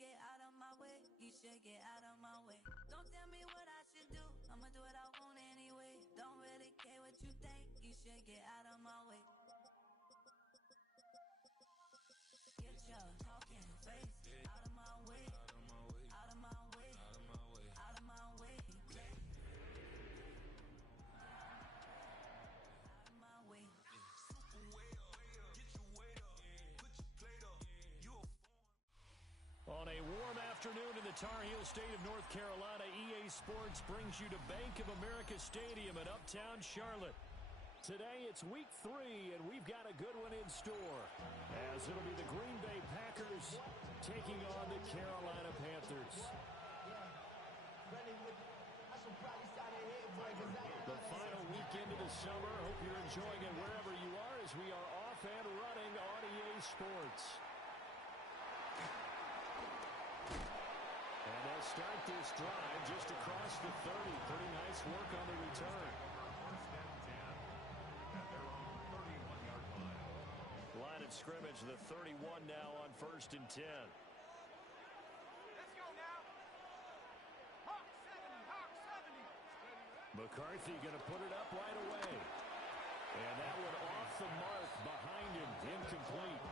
get out of my way. You should get out of my way. Don't tell me what I should do. I'ma do what I want anyway. Don't really care what you think. You should get out of my way. Get your talking face out of my way. Out of my way. Out of my way. Out of my way. Out of my way. Out of my way. Super way up. Get your weight up. Put your plate up. On a warm afternoon in the Tar Heel state of North Carolina, EA Sports brings you to Bank of America Stadium in Uptown Charlotte. Today it's week 3, and we've got a good one in store, as it'll be the Green Bay Packers taking on the Carolina Panthers. The final weekend of the summer. Hope you're enjoying it wherever you are, as we are off and running on EA Sports. And they'll start this drive just across the 30. Pretty nice work on the return. Line of scrimmage, the 31 now on 1st and 10. Let's go now. Hawk 70, Hawk 70. McCarthy going to put it up right away. And that one off the mark behind him, incomplete.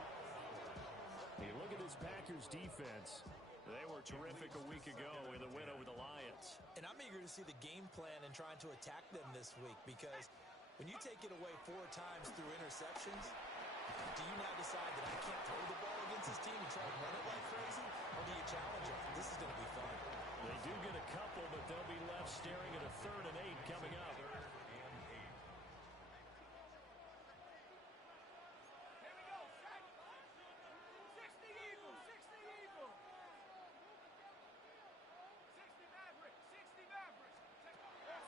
Hey, look at this Packers defense. They were terrific a week ago with a win over the Lions. And I'm eager to see the game plan and trying to attack them this week, because when you take it away 4 times through interceptions, do you now decide that I can't throw the ball against this team and try to run it like crazy? Or do you challenge them? This is going to be fun. They do get a couple, but they'll be left staring at a 3rd and 8 coming up.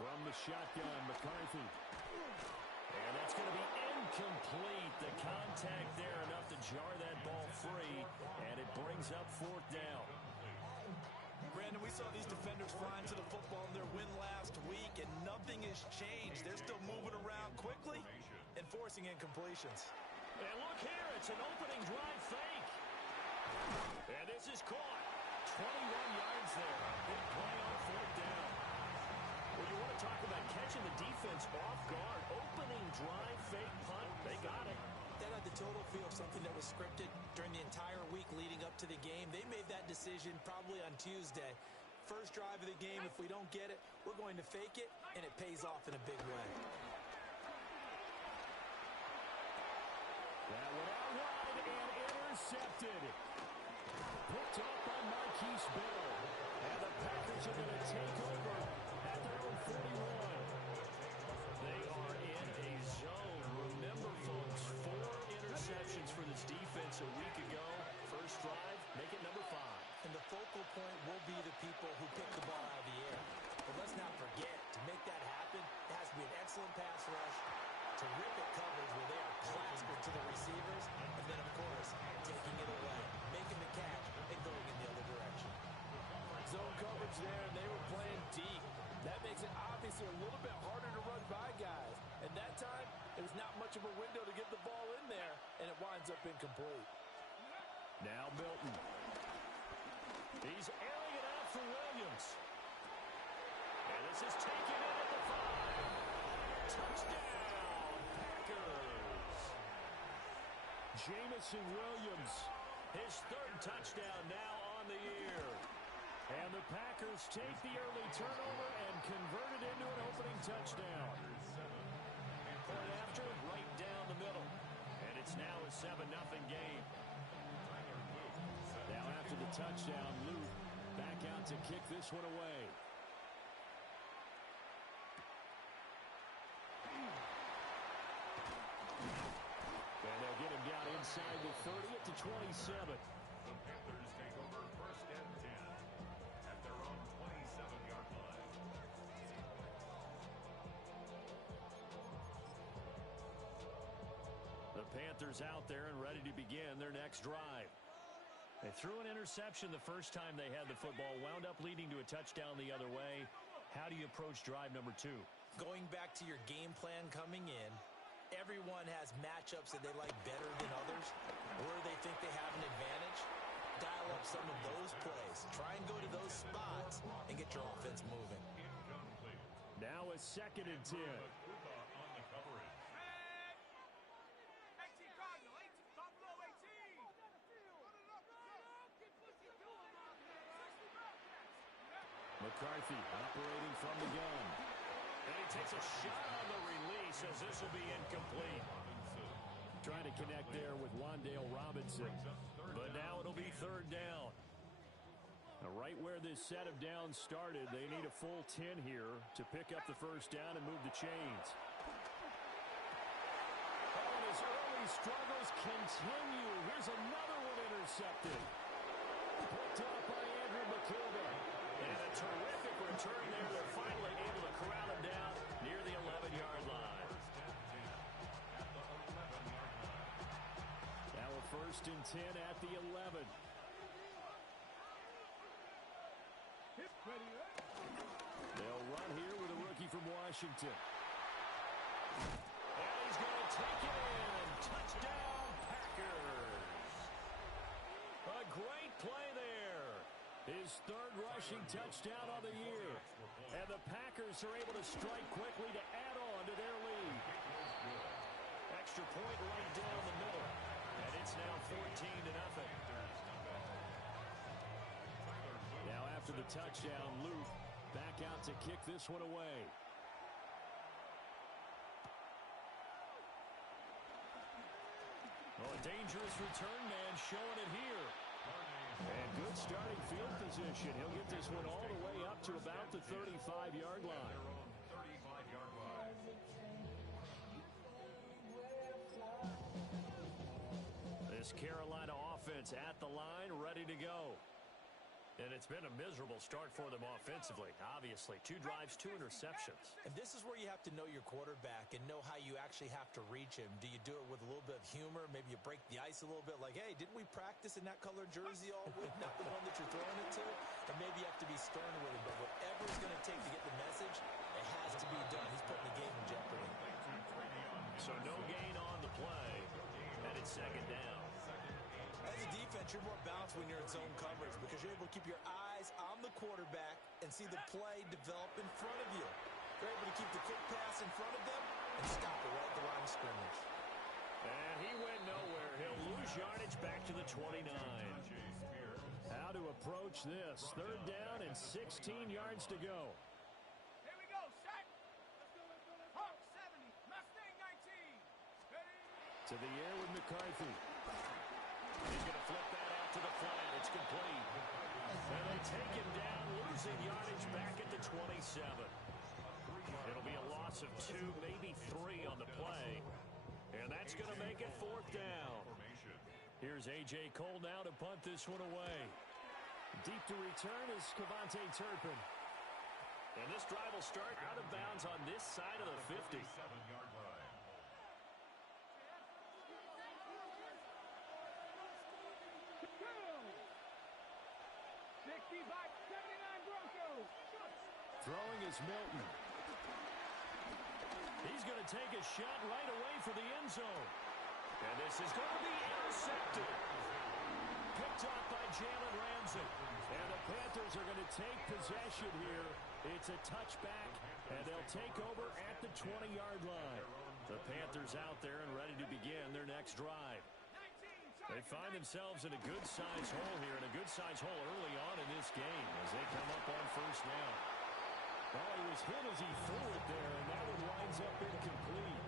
From the shotgun, McCarthy. And that's going to be incomplete. The contact there enough to jar that ball free, and it brings up 4th down. Brandon, we saw these defenders flying to the football in their win last week, and nothing has changed. They're still moving around quickly and forcing incompletions. And look here, it's an opening drive fake. And this is caught. 21 yards there. A big play on 4th down. Well, you want to talk about catching the defense off guard. Opening drive, fake punt. They got it. That had the total feel of something that was scripted during the entire week leading up to the game. They made that decision probably on Tuesday. First drive of the game, if we don't get it, we're going to fake it, and it pays off in a big way. That one out wide and intercepted. Picked up by Marquise Bill. And the Packers are going to take over at their own 41. They are in a zone. Remember, folks, 4 interceptions for this defense a week ago. First drive, make it number 5. And the focal point will be the people who pick the ball out of the air. But let's not forget, to make that happen, it has to be an excellent pass rush, terrific coverage where they are plastered to the receivers, and then, of course, taking it away, making the catch, and going in the other direction. Zone coverage there, and they were playing deep. That makes it obviously a little bit harder to run by guys. And that time, it was not much of a window to get the ball in there, and it winds up incomplete. Now Milton. He's airing it out for Williams. And this is taken in at the 5. Touchdown, Packers. Jamison Williams, his 3rd touchdown now on the year. And the Packers take the early turnover and convert it into an opening touchdown. Point after, right down the middle. And it's now a 7-0 game. Now after the touchdown, Luke back out to kick this one away. And they'll get him down inside the 30 at the 27. The Panthers take over 1st and 10. At their own 27-yard line. The Panthers out there and ready to begin their next drive. They threw an interception the first time they had the football, wound up leading to a touchdown the other way. How do you approach drive number 2? Going back to your game plan coming in, everyone has matchups that they like better than others, or they think they have an advantage. dial up some of those plays. Try and go to those spots and get your offense moving. Now a 2nd and 10. On the coverage. 18 Cardinal, 18, top below 18. McCarthy operating from the gun. And he takes a shot on the release as this will be incomplete. Trying to connect there with Wan'Dale Robinson. But now it'll be 3rd down. Now right where this set of downs started, they need a full 10 here to pick up the 1st down and move the chains. Oh, and his early struggles continue. Here's another one intercepted. Picked up by Andrew McCluba. And a terrific return there. They're finally able to corral him down near the 11-yard line. Now a 1st and 10 at the 11. They'll run here with a rookie from Washington. And he's going to take it in. Touchdown, Packers. A great play there. His 3rd rushing touchdown of the year. And the Packers are able to strike quickly to add on to their lead. Extra point right down the middle. And it's now 14-0. Now after the touchdown, Luke back out to kick this one away. Oh, a dangerous return man showing it here. And good starting field position. He'll get this one all the way up to about the 35-yard line. 35-yard line. This Carolina offense at the line, ready to go. And it's been a miserable start for them offensively, obviously. 2 drives, 2 interceptions. And this is where you have to know your quarterback and know how you actually have to reach him. Do you do it with a little bit of humor? Maybe you break the ice a little bit like, hey, didn't we practice in that color jersey all week? Not the one that you're throwing it to? And maybe you have to be stern with him. But whatever it's going to take to get the message, it has to be done. He's putting the game in jeopardy. So no gain on the play. And it's 2nd down. As a defense, you're more balanced when you're in zone coverage because you're able to keep your eyes on the quarterback and see the play develop in front of you. You're able to keep the quick pass in front of them and stop it right at the line of scrimmage. And he went nowhere. He'll lose yardage back to the 29. How to approach this. 3rd down and 16 yards to go. Here we go, set. Hawk 70, Mustang 19. Ready? To the air with McCarthy. He's going to flip that out to the flat. It's complete. And they take him down, losing yardage back at the 27. It'll be a loss of 2, maybe 3 on the play. And that's going to make it 4th down. Here's A.J. Cole now to punt this one away. Deep to return is Cavante Turpin. And this drive will start out of bounds on this side of the 50. 7-yard line. 65, 79 Broncos. Throwing is Milton. He's going to take a shot right away for the end zone. And this is going to be intercepted. Picked off by Jalen Ramsey. And the Panthers are going to take possession here. It's a touchback, and they'll take over at the 20-yard line. The Panthers out there and ready to begin their next drive. They find themselves in a good-sized hole here, and a good-sized hole early on in this game as they come up on 1st down. Well, he was hit as he threw it there, and that one winds up incomplete.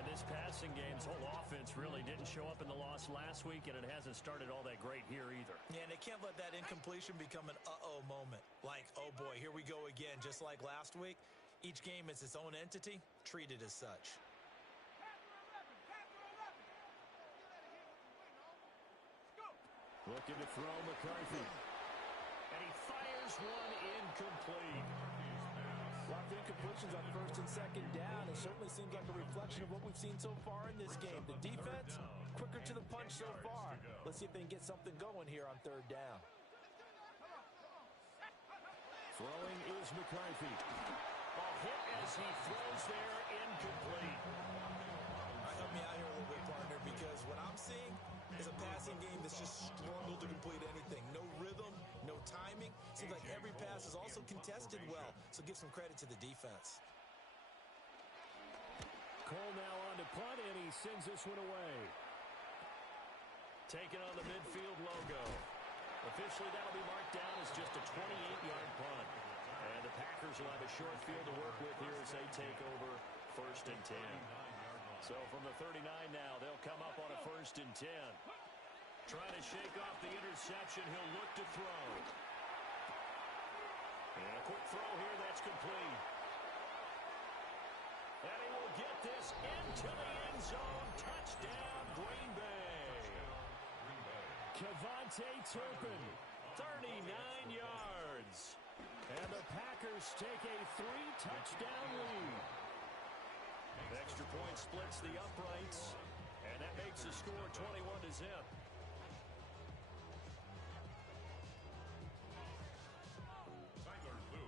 And this passing game's whole offense really didn't show up in the loss last week, and it hasn't started all that great here either. Yeah, and they can't let that incompletion become an uh-oh moment. Like, oh boy, here we go again, just like last week. Each game is its own entity, treated as such. Looking to throw McCarthy. And he fires one incomplete. A lot of incompletions on 1st and 2nd down. It certainly seems like a reflection of what we've seen so far in this game. The defense, quicker to the punch so far. Let's see if they can get something going here on 3rd down. Throwing is McCarthy. A hit as he throws there, incomplete. I thought me out here a little bit, partner, because what I'm seeing is a passing game that's just struggled to complete anything. No rhythm, no timing. Seems like every pass is also contested well, so give some credit to the defense. Cole now on to punt, and he sends this one away. Taking on the midfield logo. Officially, that'll be marked down as just a 28-yard punt. And the Packers will have a short field to work with here as they take over 1st and 10. So from the 39 now, they'll come up on a 1st and 10. Trying to shake off the interception. He'll look to throw. And a quick throw here that's complete. And he will get this into the end zone. Touchdown, Green Bay. Kevontae Turpin, 39 yards. And the Packers take a 3-touchdown lead. Extra point splits the uprights, and that makes the score 21-0.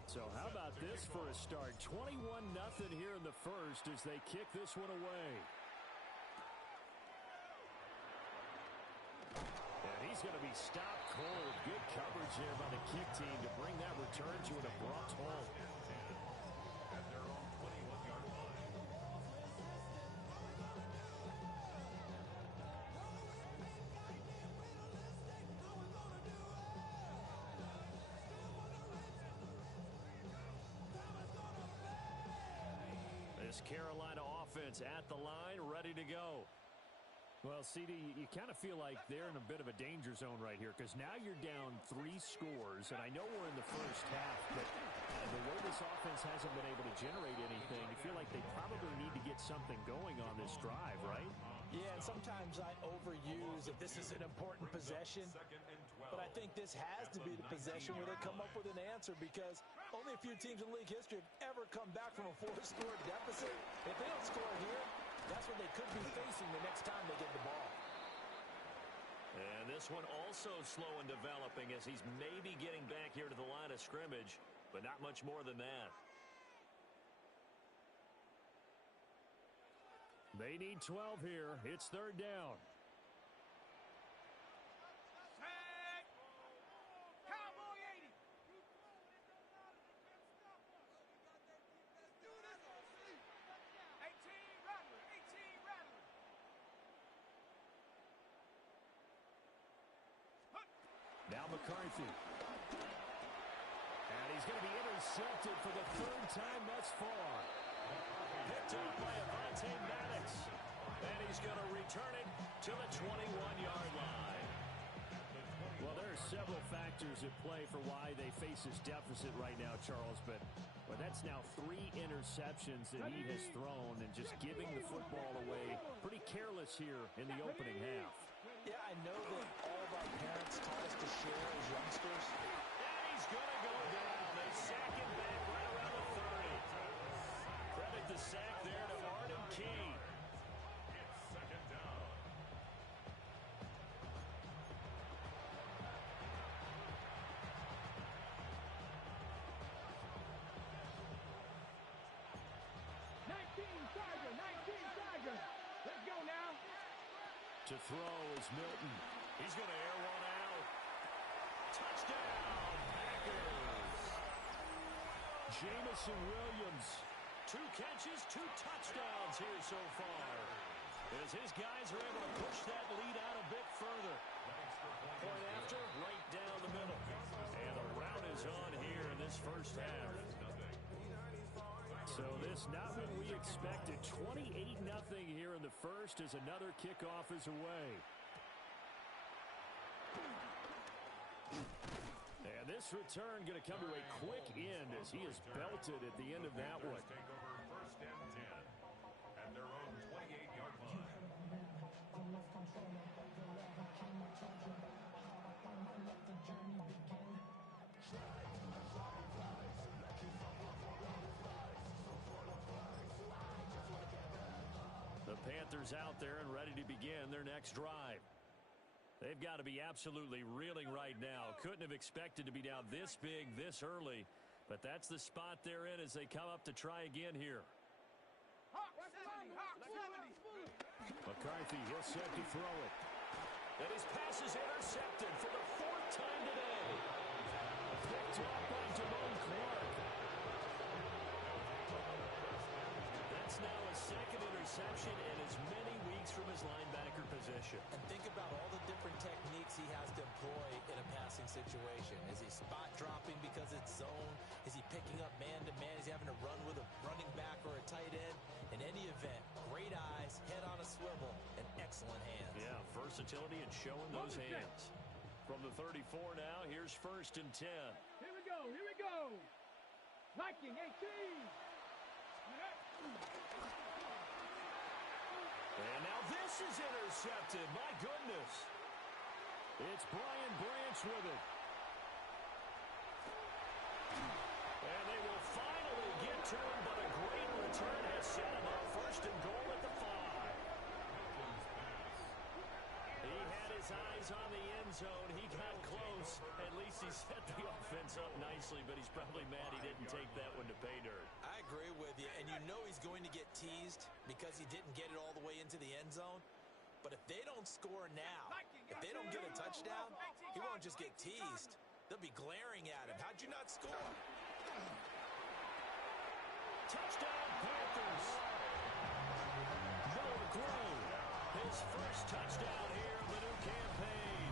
So how about this for a start? 21-0 here in the first as they kick this one away. And he's going to be stopped cold. Good coverage there by the kick team to bring that return to an abrupt halt. At their own 21-yard line. This Carolina offense at the line, ready to go. Well, CD, you kind of feel like they're in a bit of a danger zone right here because now you're down 3 scores, and I know we're in the first half, but the way this offense hasn't been able to generate anything, you feel like they probably need to get something going on this drive, right? Yeah, and sometimes I overuse that this is an important possession, but I think this has to be the possession where they come up with an answer because only a few teams in league history have ever come back from a 4-score deficit. If they don't score here, that's what they could be facing the next time they get the ball. And this one also slow in developing as he's maybe getting back here to the line of scrimmage, but not much more than that. They need 12 here. It's 3rd down. Set. Cowboy 80. 18 Rattler. 18 Rattler. Now McCarthy. And he's going to be intercepted for the 3rd time thus far. Picked up by Avonte Maddox. And he's going to return it to the 21-yard line. Well, there are several factors at play for why they face this deficit right now, Charles, but that's now 3 interceptions that he has thrown and just giving the football away pretty careless here in the opening half. Yeah, I know that all of our parents taught us to share as youngsters. And he's going to go down. They sack him back right around the 30. Credit the sack there to Arden Key. It's 2nd down. Tiger. Let's go now. To throw is Milton. He's going to air one out. Touchdown, Packers. Jamison Williams. 2 catches, 2 touchdowns here so far. As his guys are able to push that lead out a bit further. Point after, right down the middle. And the rout is on here in this first half. So this not what we expected. 28-0 here in the first as another kickoff is away. And this return going to come to a quick end as he is belted at the end of that one. Take over 1st and 10 at their own 28-yard line. The Panthers out there and ready to begin their next drive. They've got to be absolutely reeling right now. Couldn't have expected to be down this big this early, but that's the spot they're in as they come up to try again here. Hawk 70. Hawk 70. McCarthy, he'll set to throw it. And his pass is intercepted for the 4th time today. Picked off by Damone Clark. That's now a 2nd interception in as many weeks from his linebacker position. And think about all the different techniques he has to employ in a passing situation. Is he spot dropping because it's zone? Is he picking up man-to-man? Is he having to run with a running back or a tight end? In any event, great eyes, head on a swivel, and excellent hands. Yeah, versatility and showing those hands. From the 34 now, here's 1st and 10. Here we go, here we go. Viking 18. And now this is intercepted. My goodness. It's Brian Branch with it. And they will finally get to him, but a great return has set him up. 1st and goal at the 5. He had his eyes on the end zone. He got close. At least he set the offense up nicely, but he's probably mad he didn't take that one to pay dirt. I agree with you, and you know he's going to get teased because he didn't get it all the way into the end zone. But if they don't score now, if they don't get a touchdown, he won't just get teased. They'll be glaring at him. How'd you not score? Touchdown, Panthers. Noah Gray, his 1st touchdown here of the new campaign.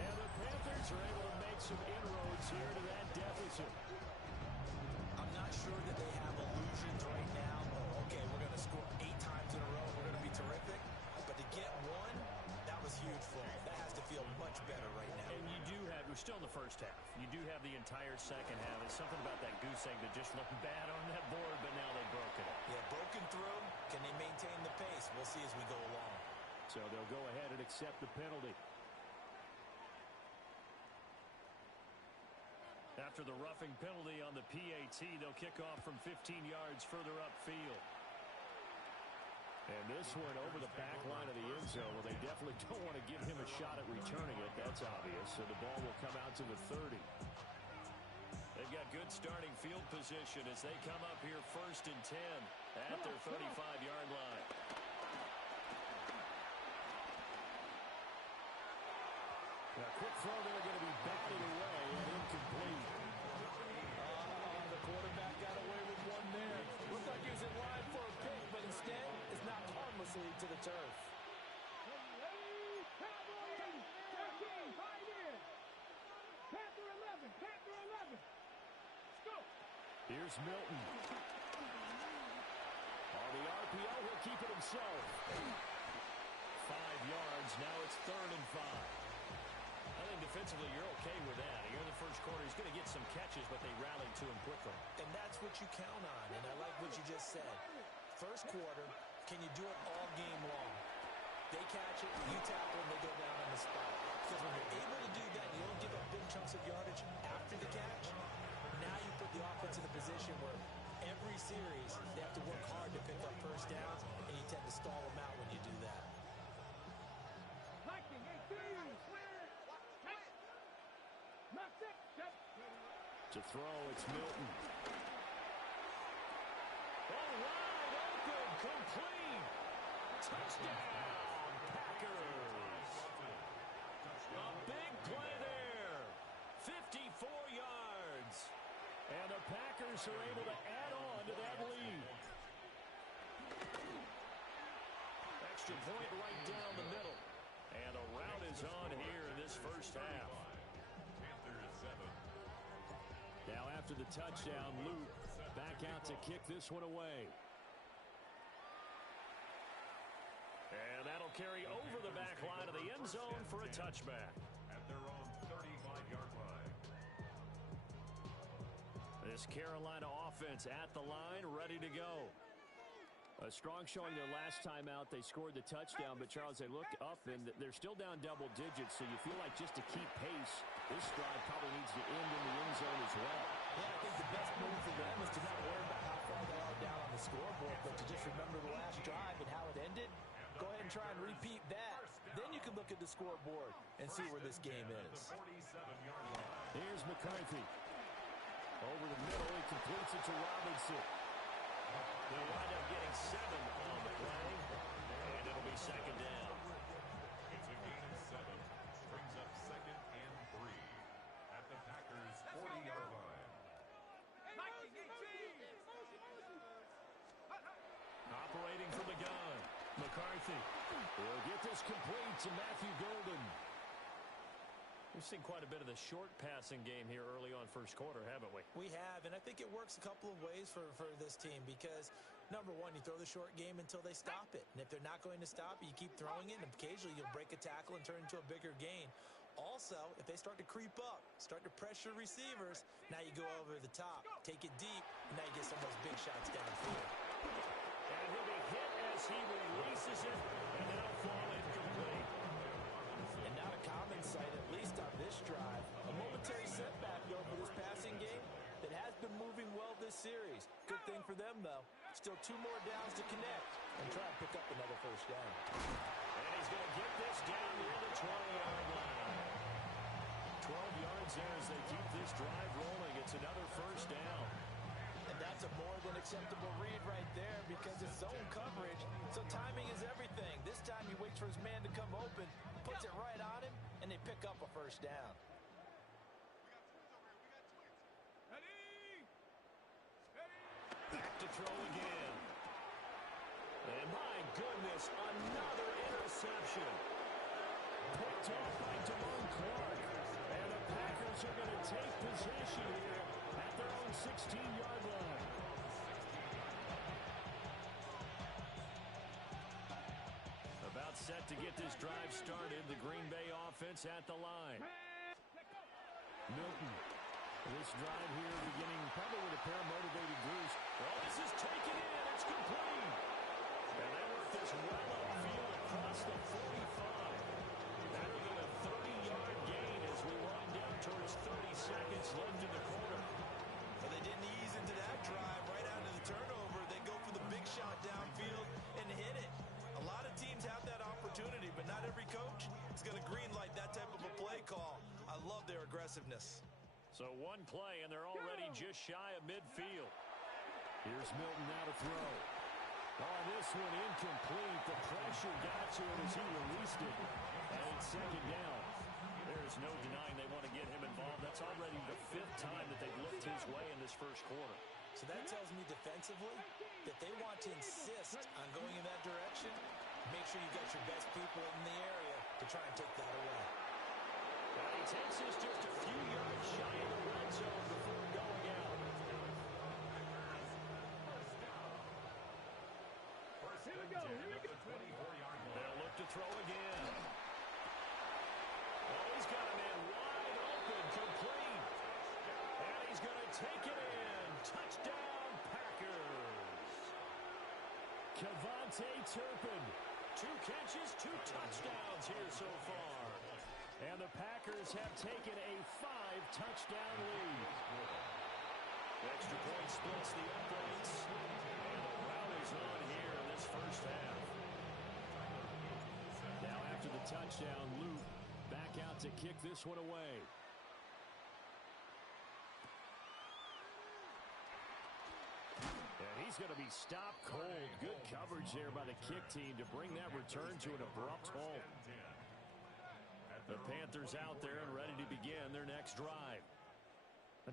And the Panthers are able to make some inroads here to that deficit. I'm not sure that they have illusions right now. Oh, okay, we're going to score 8 times in a row. We're going to be terrific. But to get one, that was huge for them. That has to feel much better right now. And you do have, we're still in the 1st half. You do have the entire 2nd half. There's something about that goose egg that just looked bad on that board, but now they've broken it. Yeah, broken through. Can they maintain the pace? We'll see as we go along. So they'll go ahead and accept the penalty. After the roughing penalty on the PAT, they'll kick off from 15 yards further upfield. And this one over the back line of the end zone. Well, they definitely don't want to give him a shot at returning it. That's obvious. So the ball will come out to the 30. They've got good starting field position as they come up here 1st and 10 at their 35-yard line. A quick throw there going to be batted away and incomplete. The quarterback got away with one there. Looked like he was in line for a pick, but instead is knocked harmlessly to the turf. Panther 11, Panther 11. Let's go. Here's Milton. On the RPO, he'll keep it himself. 5 yards. Now it's 3rd and 5. I think defensively you're okay with that. Here in the 1st quarter, he's going to get some catches, but they rallied to him quickly. And that's what you count on, and I like what you just said. 1st quarter, can you do it all game long? They catch it, you tackle, and they go down on the spot. Because when you're able to do that, you don't give up big chunks of yardage after the catch. Now you put the offense in a position where every series they have to work hard to pick up 1st downs, and you tend to stall them out when you do that. Viking 18. To throw, it's Milton. Oh, wide open, complete. Touchdown, Packers. A big play there. 54 yards. And the Packers are able to add on to that lead. Extra point right down the middle. And a rout is on here in this 1st half. Now after the touchdown, Luke back out to kick this one away. And that'll carry over the back line of the end zone for a touchback. At their own 35-yard line. This Carolina offense at the line, ready to go. A strong showing their last time out. They scored the touchdown, but Charles, they look up and they're still down double digits, so you feel like just to keep pace, this drive probably needs to end in the end zone as well. Yeah, I think the best move for them is to not worry about how far they are down on the scoreboard, but to just remember the last drive and how it ended. Go ahead and try and repeat that. Then you can look at the scoreboard and see where this game is. Here's McCarthy. Over the middle, he completes it to Robinson. They'll wind up getting 7 on the play, and it'll be 2nd McCarthy will get this complete to Matthew Golden. We've seen quite a bit of the short passing game here early on first quarter, haven't we? We have, and I think it works a couple of ways for this team because, number one, you throw the short game until they stop it. And if they're not going to stop it, you keep throwing it, and occasionally you'll break a tackle and turn into a bigger gain. Also, if they start to creep up, start to pressure receivers, now you go over the top, take it deep, and now you get some of those big shots downfield. And he'll be hit as he releases it, and that'll fall incomplete. And not a common sight, at least on this drive. A momentary setback, though, for this passing game that has been moving well this series. Good thing for them, though. Still 2 more downs to connect and try and pick up another first down. And he's going to get this down near the 20-yard line. 12 yards there as they keep this drive rolling. It's another first down. And that's a more than acceptable read right there because it's zone coverage, so timing is everything. This time he waits for his man to come open, puts it right on him, and they pick up a first down. Back to throw again. And my goodness, another interception. Picked off by Damone Clark. And the Packers are going to take possession here at their own 16-yard line. About set to get this drive started. The Green Bay offense at the line. Milton. This drive here beginning probably with a pair of motivated Bruce. Well, this is taken in. It's complete. And they work this well upfield across the 45. Better than a 30-yard gain as we wind down towards 30 seconds left in the quarter. But they didn't ease into that drive right out of the turnover. They go for the big shot downfield and hit it. A lot of teams have that opportunity, but not every coach is going to greenlight that type of a play call. I love their aggressiveness. So one play, and they're already just shy of midfield. Here's Milton now to throw. Oh, this one incomplete. The pressure got to him as he released it. And it's second down. There's no denying they want to get him involved. That's already the 5th time that they've looked his way in this first quarter. So that tells me defensively that they want to insist on going in that direction. Make sure you got your best people in the area to try and take that away. He takes this just a few yards shy of the red zone before going out. Here we go. At the 24-yard line. They'll look to throw again. Oh, he's got a man wide open, complete. And he's going to take it in. Touchdown, Packers. Kevontae Turpin. 2 catches, 2 touchdowns here so far. And the Packers have taken a 5-touchdown lead. Extra point splits the uprights. And the rally's on here in this first half. Now after the touchdown, Luke back out to kick this one away. And he's going to be stopped cold. Good coverage there by the kick team to bring that return to an abrupt halt. The Panthers out there and ready to begin their next drive.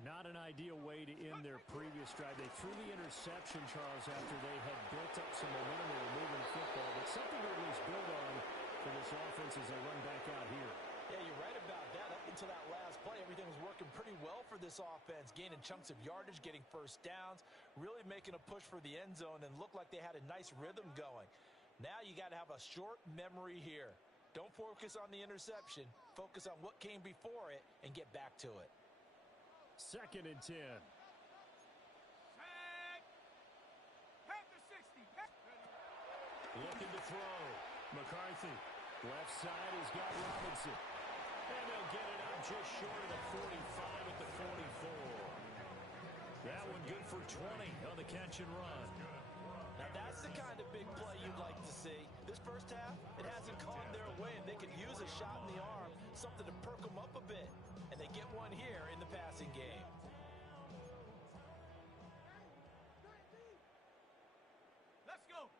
Not an ideal way to end their previous drive. They threw the interception, Charles, after they had built up some momentum. They were moving the football, but something to at least build on for this offense as they run back out here. Yeah, you're right about that. Up until that last play, everything was working pretty well for this offense, gaining chunks of yardage, getting first downs, really making a push for the end zone, and looked like they had a nice rhythm going. Now you got to have a short memory here. Don't focus on the interception. Focus on what came before it and get back to it. 2nd and 10. Panther 60. Looking to throw. McCarthy. Left side has got Robinson. And they'll get it out just short of the 45 at the 44. That one good for 20 on the catch and run. Now that's the kind of big play you'd like to see. This first half, it hasn't gone their way, and they could use a shot in the arm, something to perk them up a bit. And they get one here in the passing game. Let's go.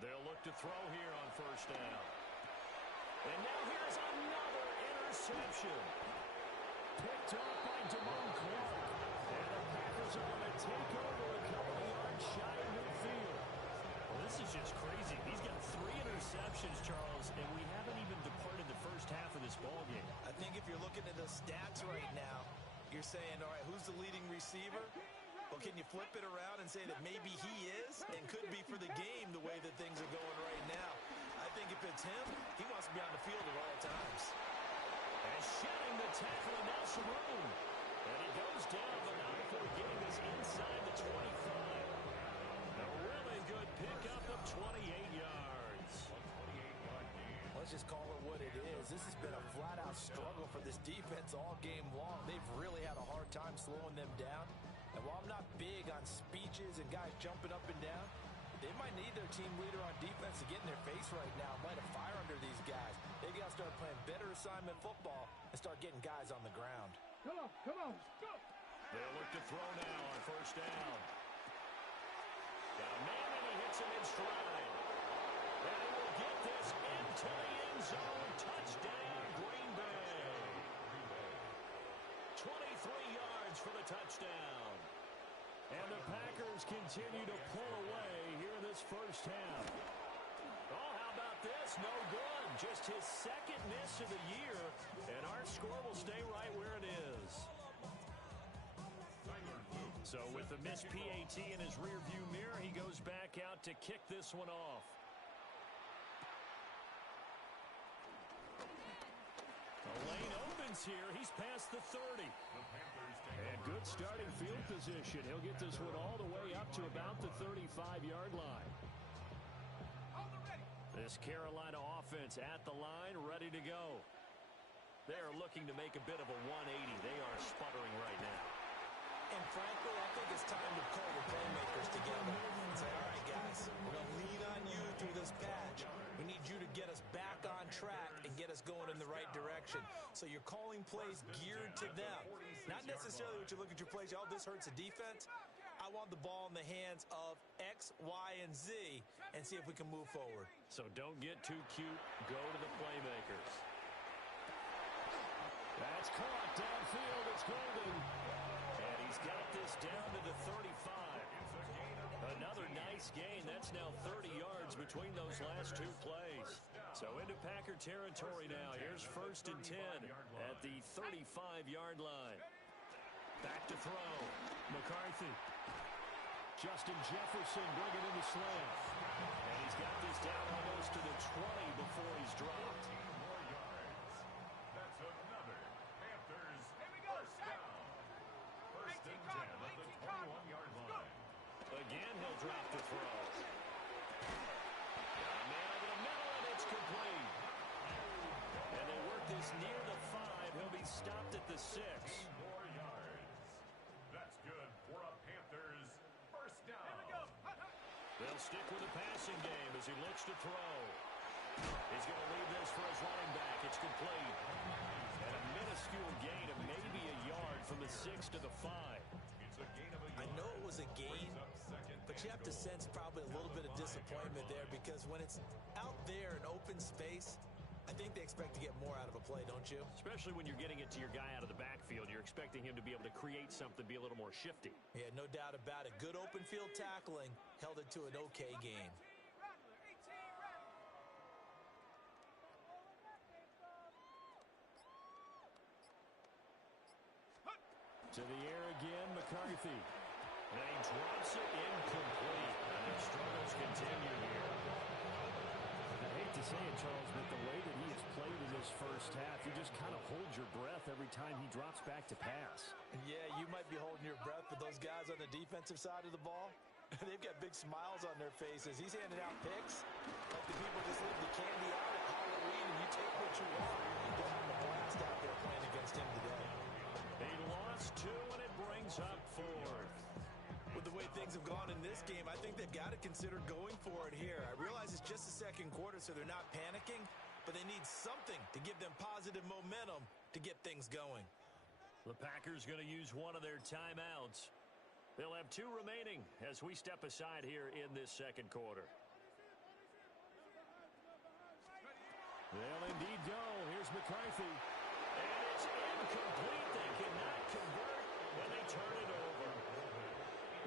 They'll look to throw here on first down. And now here's another interception. Picked off by Damone Clark. And the Packers are going to take over a couple of yards shy of midfield. Well, this is looking at the stats right now, you're saying, all right, who's the leading receiver? Well, can you flip it around and say that maybe he is and could be for the game the way that things are going right now? I think if it's him, he wants to be on the field at all times. And shedding the tackle, and now some room. And he goes down, but not before getting this inside the 25. A really good pickup of 28 yards. Let's just call it what it is. This has been a flat-out struggle for this defense all game long. They've really had a hard time slowing them down. And while I'm not big on speeches and guys jumping up and down, they might need their team leader on defense to get in their face right now and light a fire under these guys. They got to start playing better assignment football and start getting guys on the ground. Come on, go! They'll look to throw now on first down. Got a man, and he hits him in stride. And he will get this into the end zone. Touchdown, Green Bay. 23 yards for the touchdown. And the Packers continue to pull away here in this first half. Oh, how about this? No good. Just his second miss of the year. And our score will stay right where it is. So with the missed PAT in his rearview mirror, he goes back out to kick this one off. The lane opens here. He's past the 30. And good starting field position. He'll get this one all the way up to about the 35-yard line. This Carolina offense at the line, ready to go. They're looking to make a bit of a 180. They are sputtering right now. And frankly, I think it's time to call the playmakers together and say, all right, guys, we're going to lean on you through this patch. We need you to get us back on track and get us going in the right direction. So you're calling plays geared to them. Not necessarily what you look at your plays, oh, this hurts the defense. I want the ball in the hands of X, Y, and Z and see if we can move forward. So don't get too cute. Go to the playmakers. That's caught downfield. It's golden. And he's got this down to the 35. Another nice gain. That's now 30 yards between those last two plays. So into Packer territory now. Here's 1st and 10 at the 35-yard line. Back to throw. McCarthy. Justin Jefferson bringing in the slam. And he's got this down almost to the 20 before he's dropped. More yards. That's another Panthers first down. 1st and 10 at the 21-yard line. Again, he'll drop the throw. Got a man over the middle, and it's complete. And they work this near the 5. He'll be stopped at the 6. 3 more yards. That's good for a Panthers first down. They'll stick with the passing game as he looks to throw. He's going to leave this for his running back. It's complete. And a minuscule gain of maybe a yard from the 6 to the 5. It's a gain of a I yard. know it was a gain, but you have to sense probably a little bit of disappointment there because when it's out there in open space, I think they expect to get more out of a play, don't you? Especially when you're getting it to your guy out of the backfield. You're expecting him to be able to create something, be a little more shifty. Yeah, no doubt about it. Good open field tackling held it to an okay game. To the air again, McCarthy. And he drops it incomplete. And the struggles continue here. I hate to say it, Charles, but the way that he has played in this first half, you just kind of hold your breath every time he drops back to pass. Yeah, you might be holding your breath, but those guys on the defensive side of the ball, they've got big smiles on their faces. He's handing out picks like the people just leave the candy out at Halloween and you take what you want. They're having a blast out there playing against him today. He lost 2, and it brings up 4th. With the way things have gone in this game, I think they've got to consider going for it here. I realize it's just the second quarter, so they're not panicking, but they need something to give them positive momentum to get things going. The Packers going to use one of their timeouts. They'll have 2 remaining as we step aside here in this second quarter. They'll indeed go. Here's McCarthy. And it's incomplete. They cannot convert when they turn it over.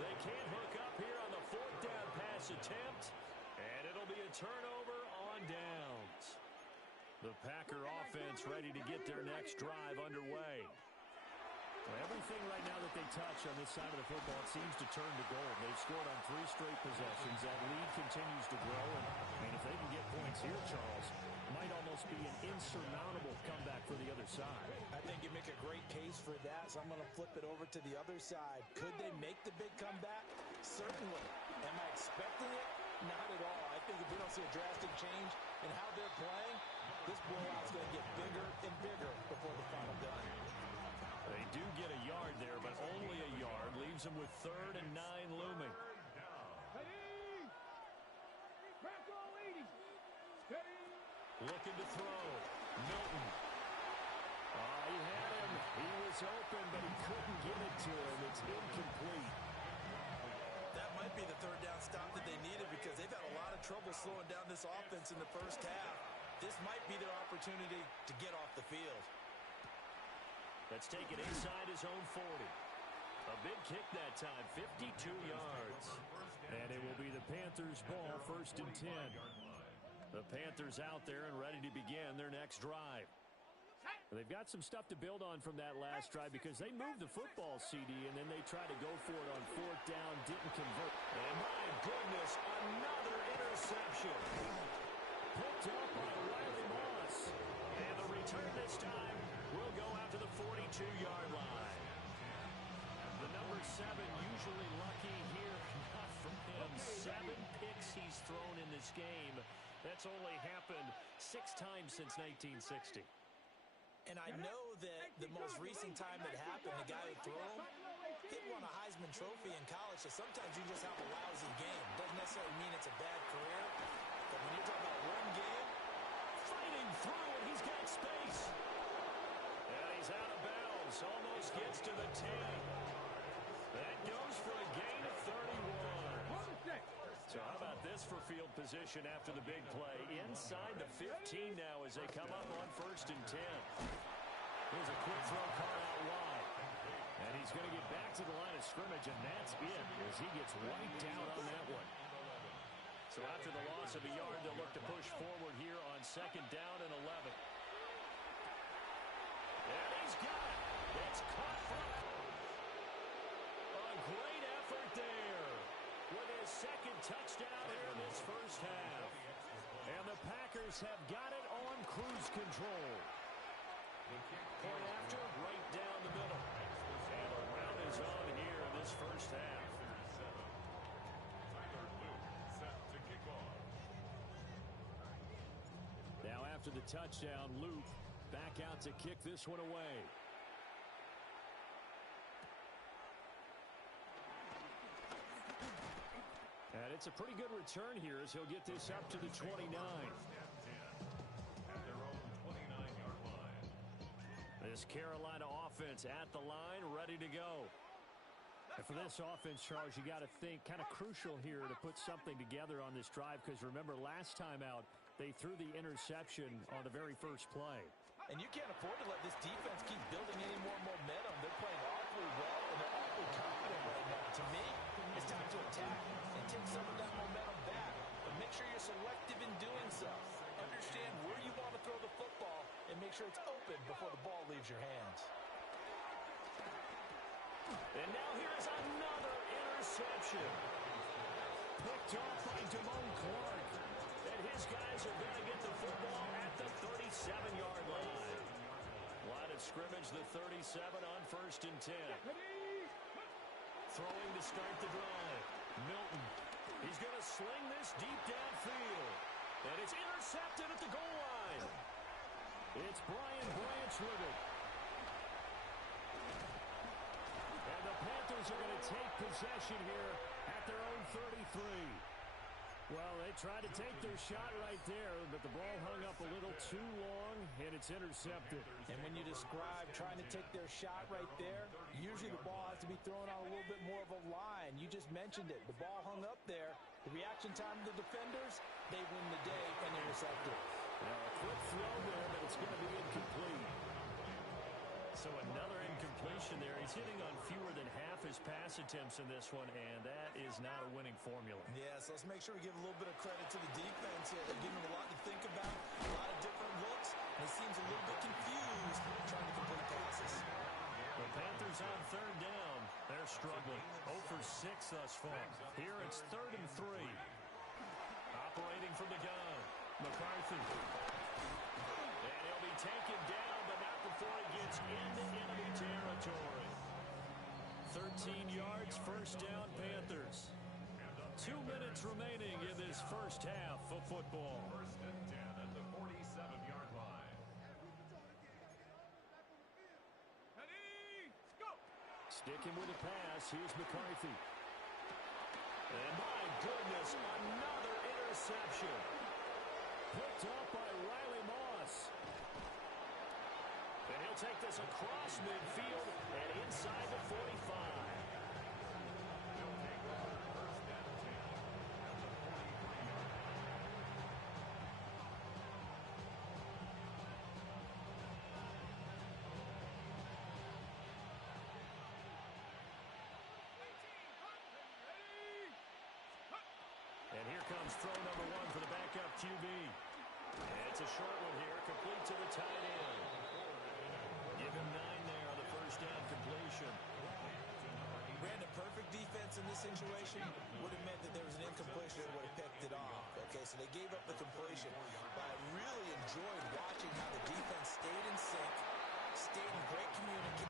They can't hook up here on the 4th down pass attempt. And it'll be a turnover on downs. The Packer offense ready to get their next drive underway. Well, everything right now that they touch on this side of the football, it seems to turn to gold. They've scored on 3 straight possessions. That lead continues to grow. And, I mean, if they can get points here, Charles, it might almost be an insurmountable comeback for the other side. I think you make a great case for that, so I'm going to flip it over to the other side. Could they make the big comeback? Certainly. Am I expecting it? Not at all. I think if we don't see a drastic change in how they're playing, this blowout's going to get bigger and bigger before the final gun. They do get a yard there, but only a yard. Leaves them with 3rd and 9 looming. Looking to throw. Milton. He had him. He was open, but he couldn't get it to him. It's incomplete. That might be the 3rd down stop that they needed because they've had a lot of trouble slowing down this offense in the first half. This might be their opportunity to get off the field. Let's take it inside his own 40. A big kick that time, 52 yards. And it will be the Panthers' ball, 1st and 10. The Panthers out there and ready to begin their next drive. They've got some stuff to build on from that last drive because they moved the football, CD, and then they tried to go for it on 4th down, didn't convert. And my goodness, another interception. Picked up by Riley Moss. And the return this time will go out to the 42-yard line. The number 7 usually lucky here. Not from him. 7 picks he's thrown in this game. That's only happened 6 times since 1960. And I know that the most recent time it happened, the guy who threw him, he won a Heisman Trophy in college, so sometimes you just have a lousy game. Doesn't necessarily mean it's a bad career, but when you're talking about one game, fighting through, and he's got space. And he's out of bounds, almost gets to the 10. That goes for a gain of 31. So how about this for field position after the big play? Inside the 15 now as they come up on 1st and 10. Here's a quick throw caught out wide. And he's going to get back to the line of scrimmage, and that's it as he gets wiped out on that one. So after the loss of a yard, they'll look to push forward here on 2nd down and 11. And he's got it. It's caught from. A great effort there with his 2nd touchdown here in this first half. And the Packers have got it on cruise control. Point after, right down the middle. And the round is on here in this first half. Now after the touchdown, Luke back out to kick this one away. And it's a pretty good return here as he'll get this up to the 29. At their own 29-yard line. This Carolina offense at the line, ready to go. And for this offense, Charles, you got to think kind of crucial here to put something together on this drive because remember last time out, they threw the interception on the very first play. and you can't afford to let this defense keep building any more momentum. They're playing awfully well, and they're awfully confident right now. To me, it's time to attack and take some of that momentum back. But make sure you're selective in doing so. Understand where you want to throw the football and make sure it's open before the ball leaves your hands. And now here's another interception. Picked off by Damone Clark. And his guys are going to get the football at the 37-yard line. Line of scrimmage, the 37 on 1st and 10. Throwing to start the drive. Milton. He's going to sling this deep downfield. And it's intercepted at the goal line. It's Brian Branch with it. And the Panthers are going to take possession here at their own 33. Well, they tried to take their shot right there, but the ball hung up a little too long, and it's intercepted. And when you describe trying to take their shot right there, usually the ball has to be thrown on a little bit more of a line. You just mentioned it. The ball hung up there. The reaction time of the defenders, they win the day and intercept it. Now a quick throw there, but it's going to be incomplete. So another incompletion there. He's hitting on fewer than half his pass attempts in this one, and that is not a winning formula. Yeah, So let's make sure we give a little bit of credit to the defense here. They're giving them a lot to think about, a lot of different looks, and he seems a little bit confused trying to complete passes. The Panthers on third down. They're struggling. 0 for 6 thus far. Here it's 3rd and 3. Operating from the gun, McCarthy. And he'll be taken down, but not before he gets into enemy territory. 13 yards, first down, Panthers. 2 minutes remaining in this first half of football. 1st and 10 at the 47-yard line. Ready, go! Sticking with the pass, here's McCarthy. And my goodness, another interception. Picked up by Riley Moss. And he'll take this across midfield and inside the 45. He'll take over 1st and 10 at the 43-yard line. And here comes throw number 1 for the backup QB. And it's a short one here, complete to the tight end. Give him 9 there on the first down completion. Ran a perfect defense in this situation. Would have meant that there was an incompletion that would have picked it off. Okay, so they gave up the completion. But I really enjoyed watching how the defense stayed in sync, stayed in great communication.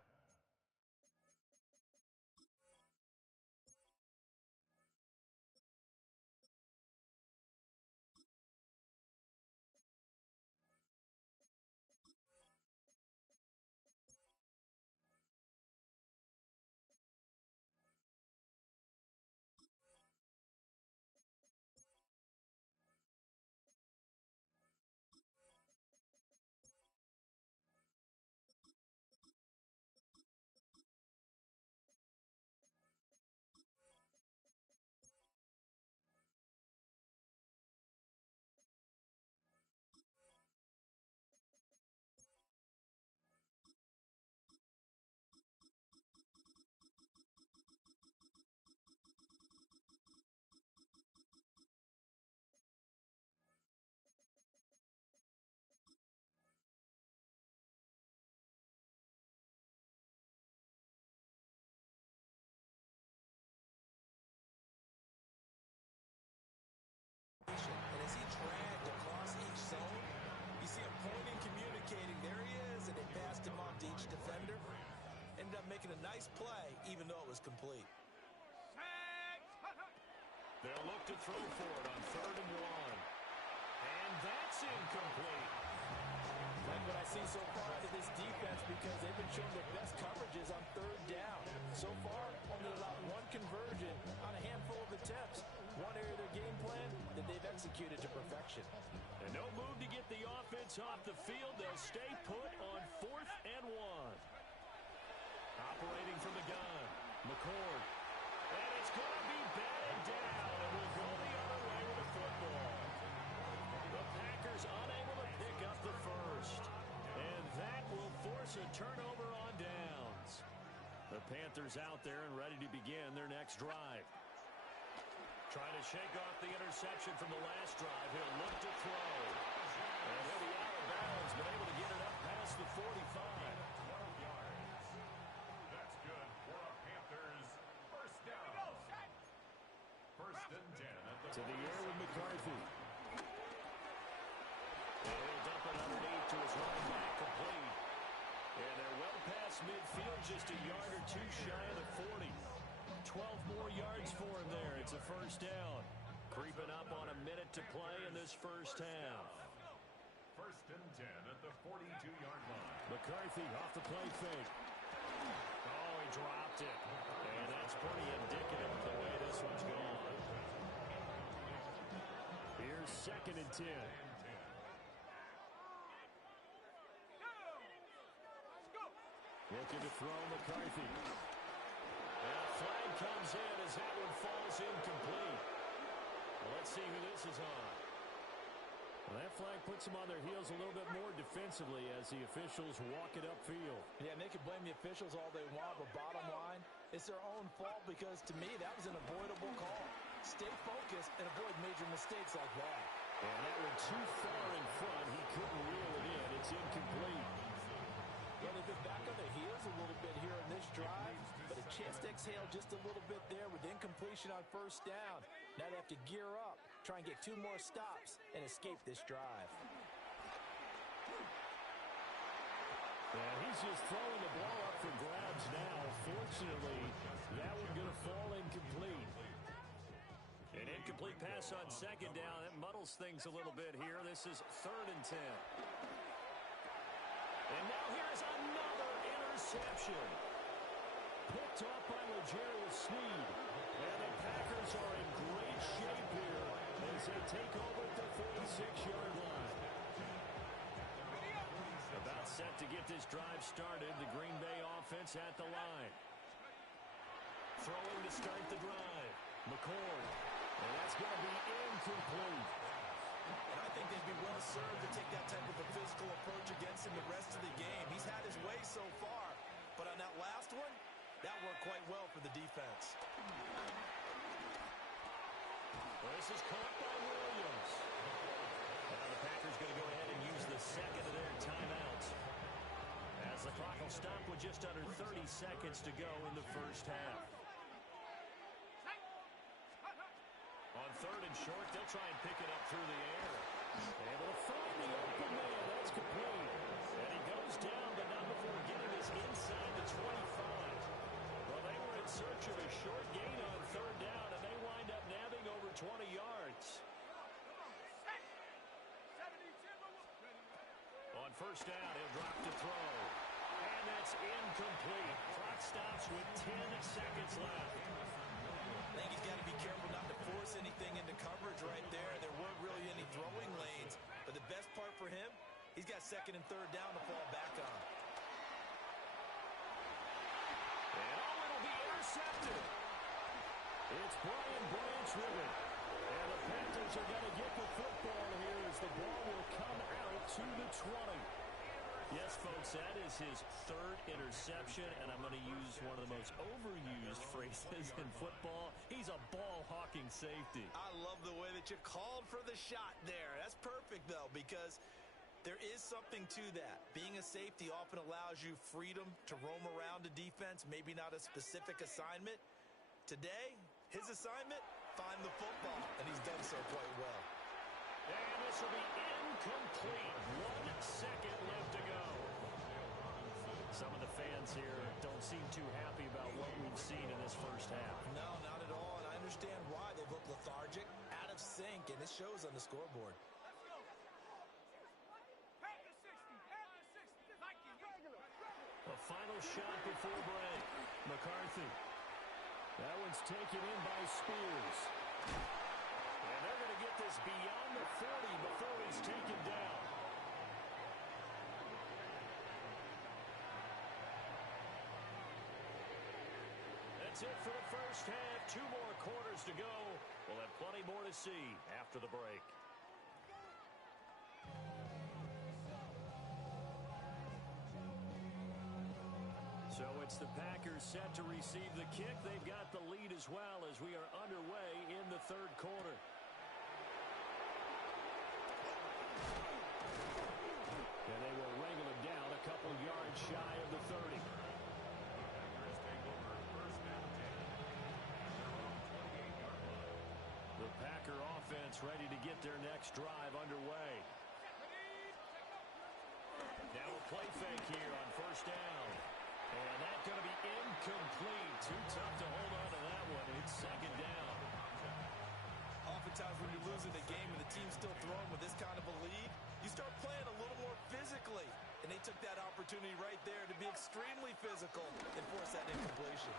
And as he dragged across each zone, you see him pointing, communicating. There he is, and they passed him off to each defender. Ended up making a nice play, even though it was complete. They'll look to throw for it on 3rd and 1. And that's incomplete. Like what I see so far out of this defense, because they've been showing their best coverages on 3rd down. So far, only allowed 1 conversion on a handful of attempts. One area of their game plan that they've executed to perfection. And no move to get the offense off the field. They'll stay put on 4th and 1. Operating from the gun, McCord. And it's going to be batted down, and we'll go the other way with the football. The Packers unable to pick up the first. And that will force a turnover on downs. The Panthers out there and ready to begin their next drive. Trying to shake off the interception from the last drive. He'll look to throw. And he'll be out of bounds, but able to get it up past the 45. 12 yards. That's good for a Panthers first down. 1st and 10 at the To the air with McCarthy. And he'll dump it underneath to his running back, complete. And they're well past midfield, just a yard or 2 shy of the 40. 12 more yards for him there. It's a first down. Creeping up on a minute to play in this first half. 1st and 10 at the 42-yard line. McCarthy off the play fake. Oh, he dropped it. And that's pretty indicative of the way this one's gone. Here's 2nd and 10. Looking to throw McCarthy. And a flag comes in as that one falls incomplete. Well, let's see who this is on. Well, that flag puts them on their heels a little bit more defensively as the officials walk it upfield. Yeah, and they can blame the officials all they want, but bottom line, it's their own fault because, to me, that was an avoidable call. Stay focused and avoid major mistakes like that. And that one too far in front. He couldn't reel it in. It's incomplete. Well, they've been back on their heels a little bit here in this drive, but a chance to exhale just a little bit there with incompletion on first down. Now they have to gear up, try and get 2 more stops, and escape this drive. And he's just throwing the ball up for grabs now. Fortunately, that one going to fall incomplete. An incomplete pass on second down. That muddles things a little bit here. This is 3rd and 10. And now here's another interception. Picked off by L'Jarius Sneed. And the Packers are in great shape here as they take over at the 46-yard line. About set to get this drive started. The Green Bay offense at the line. Throwing to start the drive. McCord. And that's going to be incomplete. And I think they'd be well served to take that type of a physical approach against him the rest of the game. He's had his way so far, but on that last one, that worked quite well for the defense. This is caught by Williams. Now the Packers going to go ahead and use the second of their timeouts as the clock will stop with just under 30 seconds to go in the first half. On 3rd and short, they'll try and pick it up through the air. Able to find the open man. That's complete. And he goes down, but not before getting this inside the 25. Well, they were in search of a short gain on 3rd down, and they wind up nabbing over 20 yards. On 1st down, he'll drop to throw. And that's incomplete. Clock stops with 10 seconds left. I think he's got to be careful not to force anything into coverage right there. There weren't really any throwing lanes. But the best part for him, he's got 2nd and 3rd down to fall back on. And it'll be intercepted. It's Brian Branch with it. And the Panthers are going to get the football here as the ball will come out to the 20. Yes, folks, that is his 3rd interception, and I'm going to use one of the most overused phrases in football. He's a ball-hawking safety. I love the way that you called for the shot there. That's perfect, though, because there is something to that. Being a safety often allows you freedom to roam around a defense, maybe not a specific assignment. Today, his assignment, find the football, and he's done so quite well. And this will be incomplete. 1 second left to go. Some of the fans here don't seem too happy about what we've seen in this first half. No, not at all, and I understand why. They look lethargic, out of sync, and it shows on the scoreboard. A final shot before break. McCarthy. That one's taken in by Spears. And they're going to get this beyond the 40 before he's taken down. That's it for the first half. 2 more quarters to go. We'll have plenty more to see after the break. So it's the Packers set to receive the kick. They've got the lead as well as we are underway in the 3rd quarter. And they will wrangle him down a couple yards shy of the 30. The Packer offense ready to get their next drive underway. Now a play fake here on 1st down. And that's going to be incomplete. Too tough to hold on to that one. It's 2nd down. Oftentimes when you're losing a game and the team's still throwing with this kind of a lead, you start playing a little more physically. And they took that opportunity right there to be extremely physical and force that incompletion.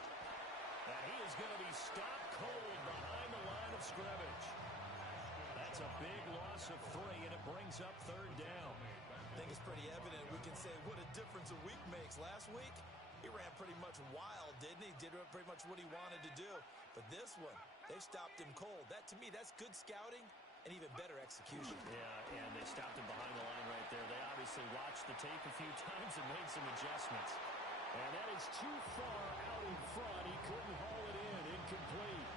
And he is going to be stopped cold behind the line of scrimmage. That's a big loss of 3, and it brings up 3rd down. I think it's pretty evident. We can say what a difference a week makes. Last week, he ran pretty much wild, didn't he? Did pretty much what he wanted to do. But this one, they stopped him cold. That, to me, that's good scouting and even better execution. Yeah, and they stopped him behind the line right there. They obviously watched the tape a few times and made some adjustments. And that is too far out in front. He couldn't haul it in. Incomplete.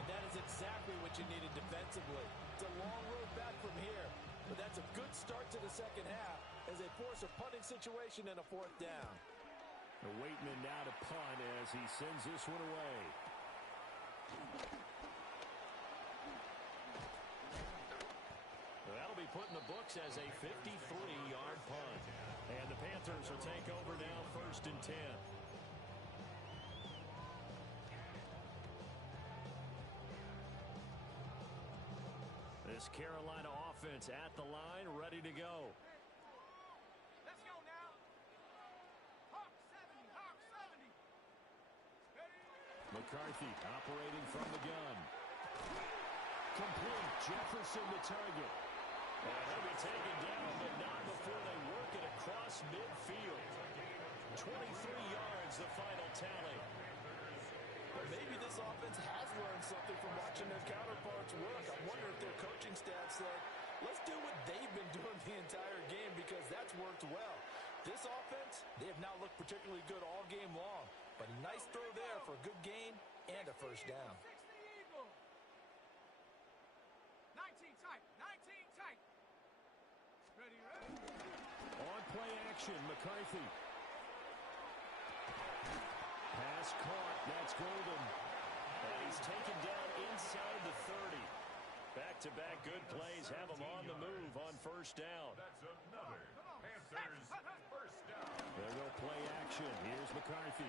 And that is is exactly what you needed defensively. It's a long road back from here, but that's a good start to the second half as they force a punting situation and a fourth down. They're waiting in now to punt as he sends this one away. That'll be put in the books as a 53-yard punt. And the Panthers will take over now, 1st and 10. This Carolina offense at the line, ready to go. Let's go now. Hawk 70, Hawk 70. Ready? McCarthy operating from the gun. Complete. Jefferson the target. And he'll be taken down, but not before they work it across midfield. 23 yards, the final tally. But maybe this offense has learned something from watching their counterparts work. I wonder if their coaching staff said, let's do what they've been doing the entire game because that's worked well. This offense, they have not looked particularly good all game long. But a nice throw there for a good gain and a first down. 60 Eagle. 19 tight, 19 tight. Ready, ready. On play action, McCarthy. Pass caught. That's Golden. And he's taken down inside the 30. Back-to-back good plays have him on the move on first down. That's another Panthers first down. There go play action. Here's McCarthy.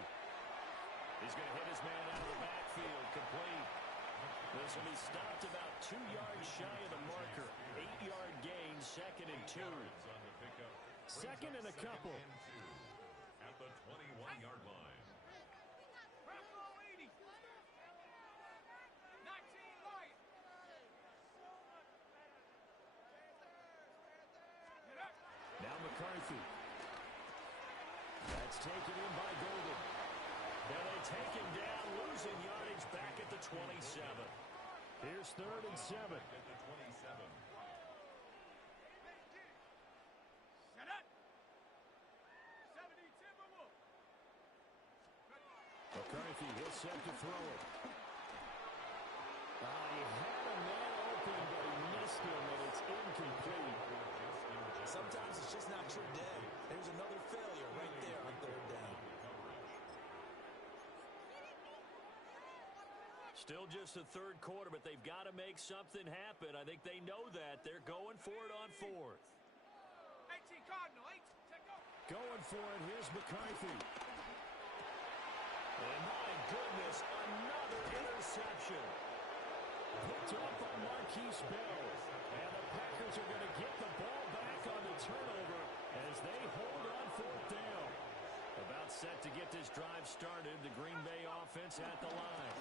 He's going to hit his man out of the backfield. Complete. This will be stopped about 2 yards shy of the marker. 8-yard gain, 2nd and 2. Second and a couple. At the 21-yard line. Bravo 80. 19 light. Get up. Now McCarthy. That's taken in by Golden. And they take him down, losing yardage back at the 27. Here's 3rd and 7. At the 27. Set up. 70 Timberwolf. McCarthy, he'll set to throw it. He had a man open, but he missed him, and it's incomplete. Sometimes it's just not your day. There's another failure right there on 3rd down. Still just the 3rd quarter, but they've got to make something happen. I think they know that. They're going for it on 4th. 18 Cardinal, 8. Take go. Going for it. Here's McCarthy. And my goodness, another interception. Picked up by Marquise Bell. And the Packers are going to get the ball back on the turnover as they hold on 4th down. About set to get this drive started. The Green Bay offense at the line.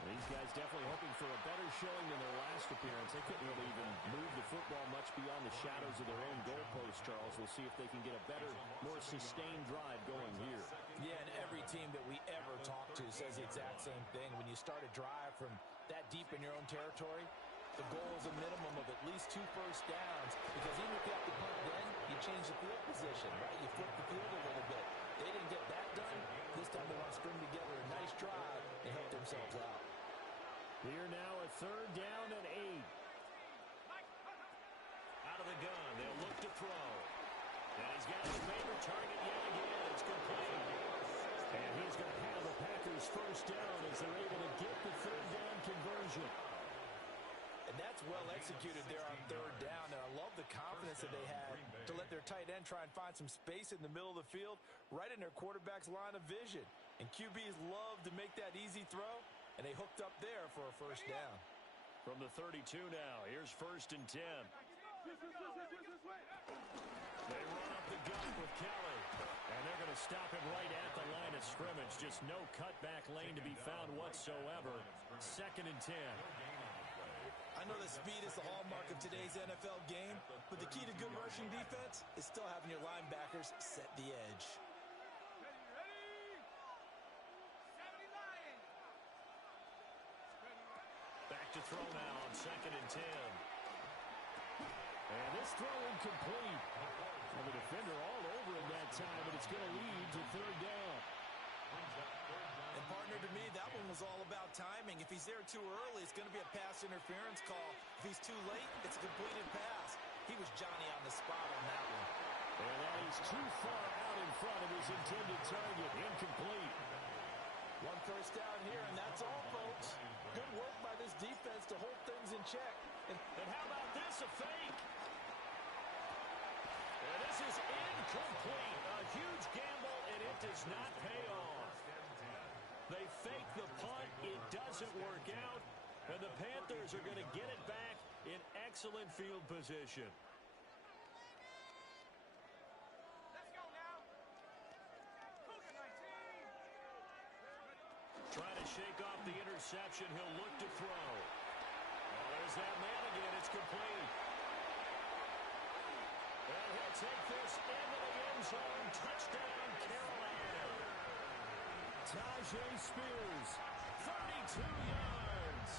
These guys definitely hoping for a better showing than their last appearance. They couldn't really even move the football much beyond the shadows of their own goalpost, Charles. We'll see if they can get a better, more sustained drive going here. Yeah, and every team that we ever talk to says the exact same thing. When you start a drive from that deep in your own territory, the goal is a minimum of at least 2 first downs because even if you have to punt then, you change the field position, right? You flip the field a little bit. They didn't get that done. This time they want to string together a nice drive and help themselves out. Here now at 3rd down and 8. Out of the gun, they'll look to throw. And he's got his favorite target yet again. It's complete. And he's going to have the Packers first down as they're able to get the 3rd down conversion. And that's well executed there on 3rd down. And I love the confidence that they had to let their tight end try and find some space in the middle of the field, right in their quarterback's line of vision. And QBs love to make that easy throw, and they hooked up there for a first down. From the 32 now, here's 1st and 10. They run up the gut with Kelly. And they're going to stop him right at the line of scrimmage. Just no cutback lane to be found whatsoever. 2nd and 10. I know that speed is the hallmark of today's NFL game, but the key to good rushing defense is still having your linebackers set the edge. Ready. 70 Lions. Back to throw now on 2nd and 10. And this throw incomplete. Well, the defender all over him that time, but it's going to lead to 3rd down. And partner, to me that one was all about timing. If he's there too early, it's going to be a pass interference call. If he's too late, it's a completed pass. He was Johnny on the spot on that one. And that is too far out in front of his intended target. Incomplete. One first down here, and that's all, folks. Good work by this defense to hold things in check. And how about this, a fake? And this is incomplete. A huge gamble, and it does not pay off. They fake the punt. It doesn't work out. And the Panthers are going to get it back in excellent field position. Let's go now. Cougar 19. Trying to shake off the interception. He'll look to throw. Oh, there's that man again. It's complete. And he'll take this into the end zone. Touchdown, Carolina. Tajay Spears, 32 yards.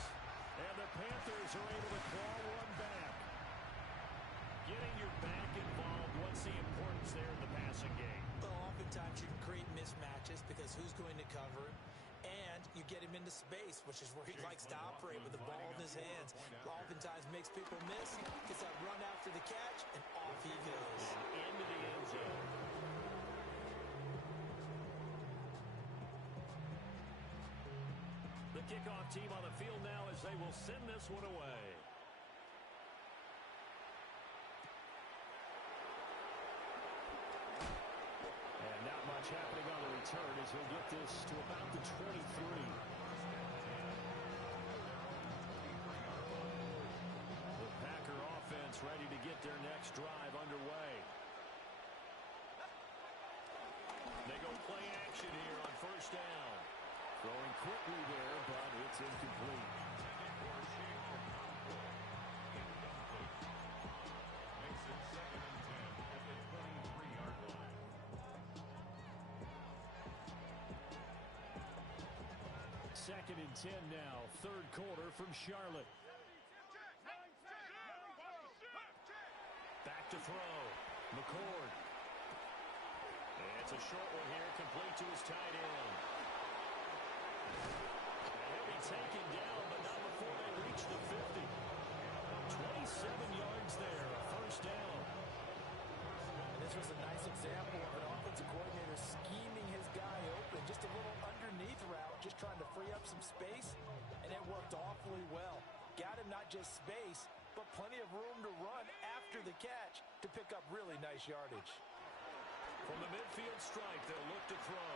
And the Panthers are able to claw one back. Getting your back involved, what's the importance there in the passing game? Well, oftentimes you can create mismatches because who's going to cover it? And you get him into space, which is where he likes to operate with the ball in his hands. Oftentimes makes people miss, gets that run after the catch, and off he goes. And into the end zone. The kickoff team on the field now as they will send this one away. And not much happening on the return as he'll get this to about the 23. The Packer offense ready to get their next drive underway. They go play action here on first down. Throwing quickly there, but it's incomplete. Makes it 2nd and 10 at the 23-yard line. Second and 10 now, third quarter from Charlotte. Back to throw. McCord. And it's a short one here, complete to his tight end. And he'll be taken down, but not before they reach the 50. 27 yards there, a first down. And this was a nice example of an offensive coordinator scheming his guy open. Just a little underneath route, just trying to free up some space, and it worked awfully well. Got him not just space, but plenty of room to run after the catch to pick up really nice yardage. From the midfield stripe, they'll look to throw.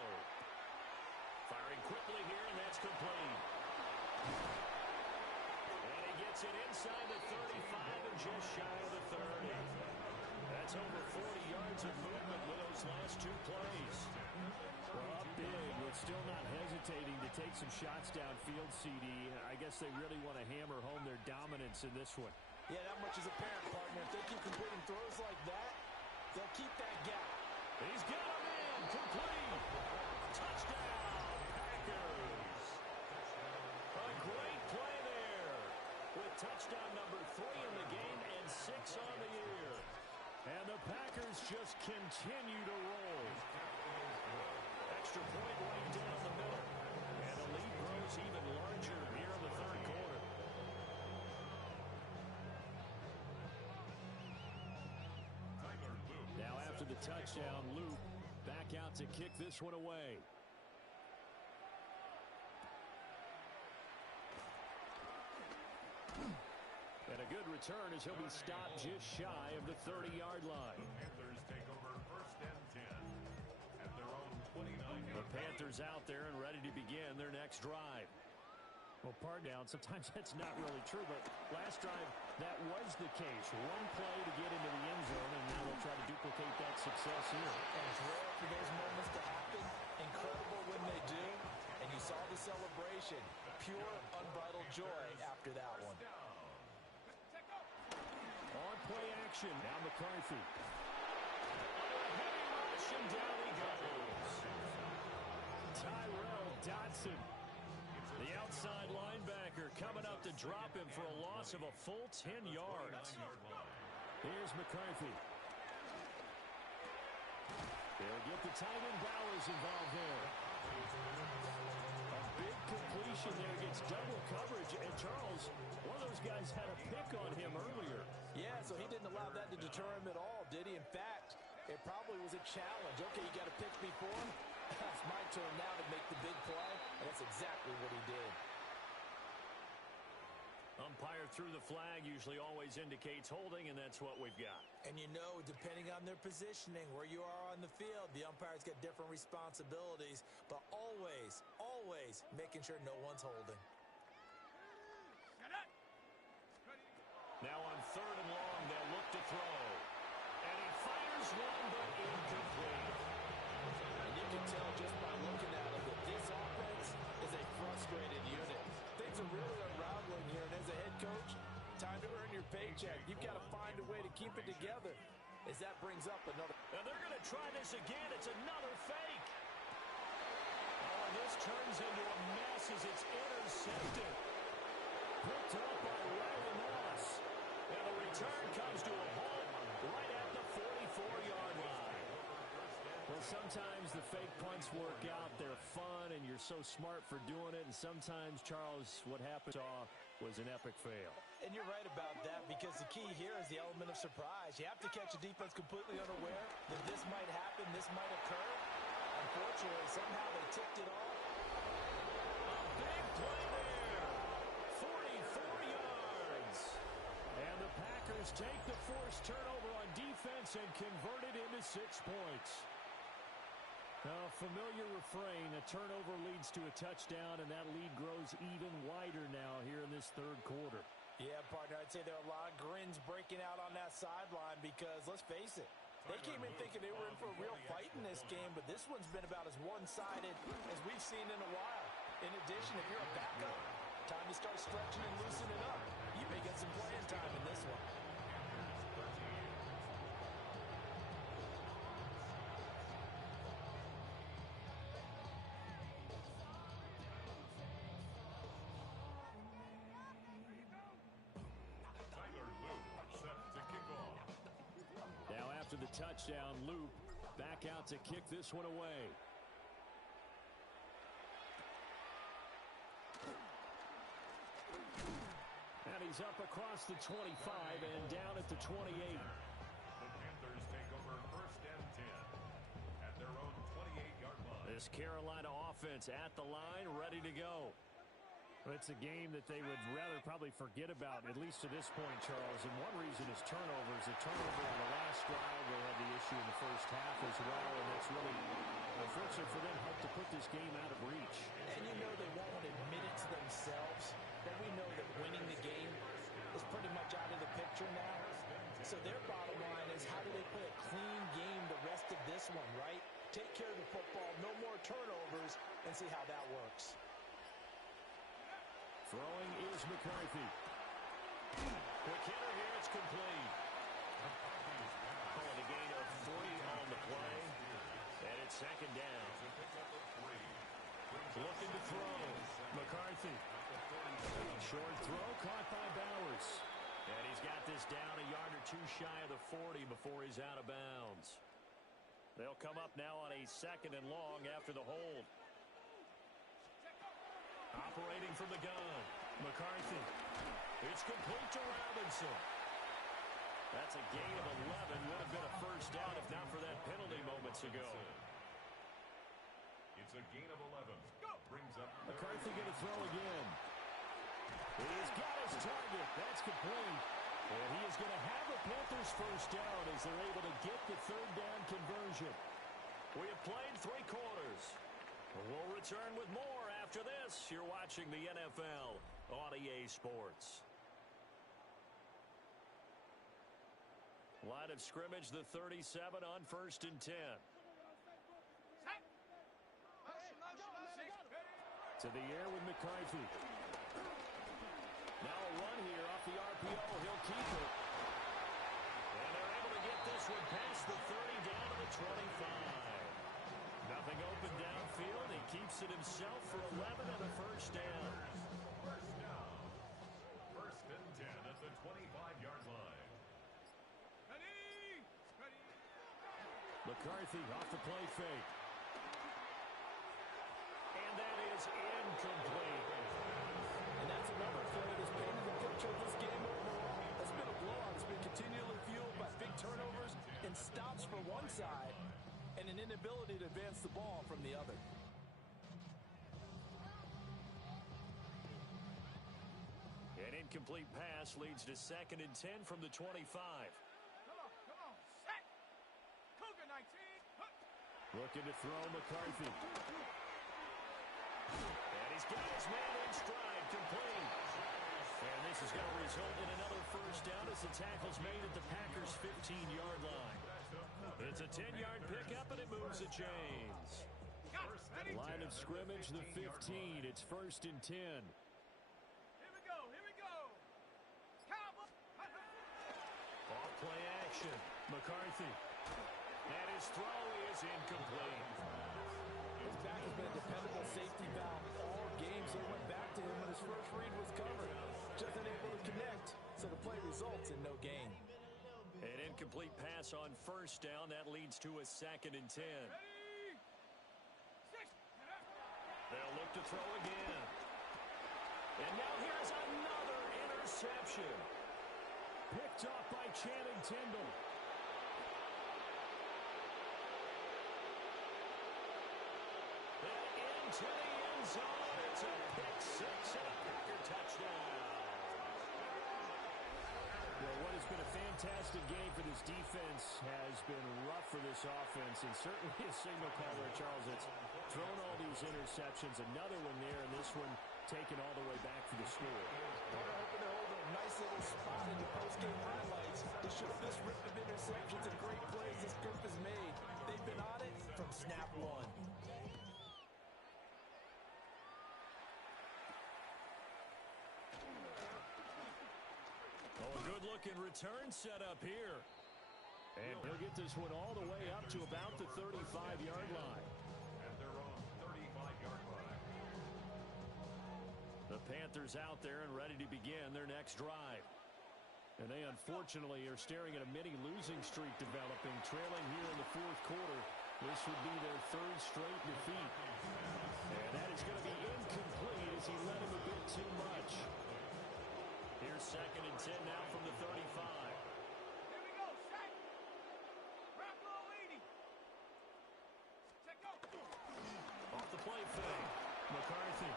Firing quickly here, and that's complete. And he gets it inside the 35 and just shy of the 30. That's over 40 yards of movement with those last two plays. Well, up big, but still not hesitating to take some shots downfield, CD. I guess they really want to hammer home their dominance in this one. Yeah, that much is apparent, partner. If they keep completing throws like that, they'll keep that gap. He's got him in. Complete. Touchdown, Packers. A great play there with touchdown number 3 in the game and 6 on the year. And the Packers just continue to roll. Extra point right down the middle. And the lead grows even larger here in the third quarter. Now after the touchdown, Luke back out to kick this one away. And a good return as he'll be stopped just shy of the 30-yard line. The Panthers take over 1st and 10 at their own 29-yard line. The Panthers out there and ready to begin their next drive. Well, pardon down, sometimes that's not really true, but last drive, that was the case. One play to get into the end zone, and now they'll try to duplicate that success here. And it's rare for those moments to happen. Incredible when they do. And you saw the celebration. Pure, unbridled joy after that one. On play action, now McCarthy. Heavy rush, and down he goes. Tyrell Dodson, the outside linebacker, coming up to drop him for a loss of a full 10 yards. Here's McCarthy. They'll get the tight end Bowers involved there. A completion there, gets double coverage. And Charles, one of those guys had a pick on him earlier. Yeah, so he didn't allow that to deter him at all, did he? In fact, it probably was a challenge. Okay, you got to pick me for him. It's my turn now to make the big play, and that's exactly what he did. Umpire threw the flag, usually always indicates holding, and that's what we've got. And you know, depending on their positioning, where you are on the field, the umpire's got different responsibilities, but always, always making sure no one's holding. Now on 3rd and long, they'll look to throw. And he fires one, but incomplete. And you can tell just by looking at him that this offense is a frustrated unit. Things are really unraveling here, and as a head coach, time to earn your paycheck. You've got to find a way to keep it together as that brings up another. And they're going to try this again. It's another fake. Oh, and this turns into a mess as it's intercepted. Picked up by Riley Moss. And the return comes to a halt right at the 44-yard line. Well, sometimes the fake punts work out. They're fun, and you're so smart for doing it. And sometimes, Charles, what happened was an epic fail. And you're right about that, because the key here is the element of surprise. You have to catch a defense completely unaware that this might happen, this might occur. Unfortunately, somehow they ticked it off. A big play there. 44 yards. And the Packers take the forced turnover on defense and convert it into 6 points. A familiar refrain, a turnover leads to a touchdown, and that lead grows even wider now here in this 3rd quarter. Yeah, partner, I'd say there are a lot of grins breaking out on that sideline because, let's face it, they came in thinking they were in for a real fight in this game, but this one's been about as one-sided as we've seen in a while. In addition, if you're a backup, time to start stretching and loosening up. You may get some playing time in this one. After the touchdown, Loop back out to kick this one away. And he's up across the 25 and down at the 28. The Panthers take over 1st and 10 at their own 28-yard line. This Carolina offense at the line, ready to go. It's a game that they would rather probably forget about, at least to this point, Charles. And one reason is turnovers. A turnover on the last drive, they had the issue in the first half as well. And that's really, unfortunately for them, helped to put this game out of reach. And you know they won't admit it to themselves, but we know that winning the game is pretty much out of the picture now. So their bottom line is, how do they play a clean game the rest of this one, right? Take care of the football, no more turnovers, and see how that works. Throwing is McCarthy. Quick hitter here, it's complete. Calling a gain of 3 on the play. And it's 2nd down. Looking to throw. McCarthy. Short throw caught by Bowers. And he's got this down a yard or 2 shy of the 40 before he's out of bounds. They'll come up now on a 2nd and long after the hold. Operating from the gun, McCarthy. It's complete to Robinson. That's a gain of 11. Would have been a first down if not for that penalty moments ago. It's a gain of 11. Brings up McCarthy going to throw again. He's got his target. That's complete. And he is going to have the Panthers first down as they're able to get the 3rd down conversion. We have played 3 quarters. We'll return with more after this. You're watching the NFL on EA Sports. Line of scrimmage, the 37 on 1st and 10. To the air with McCarthy. Now a run here off the RPO. He'll keep it. And they're able to get this one past the 30 down to the 25. Nothing open downfield. He keeps it himself for 11 and a first down. First down. 1st and 10 at the 25-yard line. McCarthy off the play fake. And that is incomplete. one side and an inability to advance the ball from the other. An incomplete pass leads to 2nd and 10 from the 25. Come on, set. Cougar 19. Looking to throw McCarthy. And he's got his man in stride, complete. And this is going to result in another first down as the tackle's made at the Packers' 15-yard line. It's a 10-yard pickup, and it moves the chains. Line of scrimmage, the 15. It's 1st and 10. Here we go. Cowboy. Off play action. McCarthy. And his throw is incomplete. His back has been a dependable safety valve all game, so he went back to him when his first read was covered. Just unable to connect, so the play results in no gain. An incomplete pass on first down. That leads to a 2nd and 10. They'll look to throw again. And now here's another interception. Picked off by Channing Tindall. And into the end zone. It's a pick six and a Packer touchdown. Well, what has been a fantastic game for this defense has been rough for this offense, and certainly a signal caller, Charles, that's thrown all these interceptions. Another one there, and this one taken all the way back for the score. They're hoping to hold a nice little spot in the post-game highlights to show this rip of interceptions and great plays this group has made. They've been on it from snap one. Oh, a good-looking return set up here. And he'll get this one all the way up to about the 35-yard line. At their own 35-yard line. The Panthers out there and ready to begin their next drive. And they unfortunately are staring at a mini losing streak developing, trailing here in the fourth quarter. This would be their 3rd straight defeat. And that is going to be incomplete as he led him a bit too much. Here's 2nd and 10 now from the 35. Here we go, set. Rock roll 80. Check go. Off the play fake. McCarthy.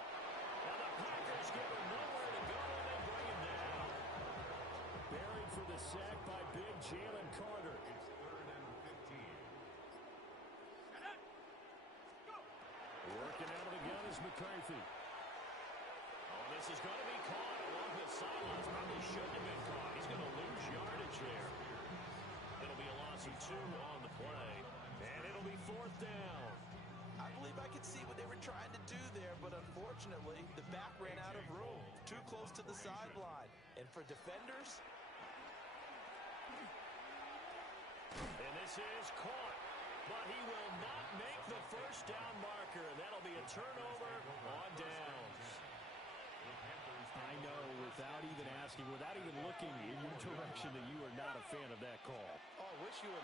Now the Packers give him nowhere to go, and they bring him down. Buried for the sack by big Jalen Carter. It's 3rd and 15. Set up. Go. Working out of the gun is McCarthy. Oh, this is going to be caught along the sidelines. Probably shouldn't have been caught. He's going to lose yardage there. It'll be a loss of 2 on the play, and it'll be 4th down. I believe I could see what they were trying to do there, but unfortunately, the back ran out of room, too close to the sideline. And for defenders, and this is caught, but he will not make the first down marker, and that'll be a turnover on downs. I know, without even asking, without even looking in your direction, that you are not a fan of that call. oh, I wish you would.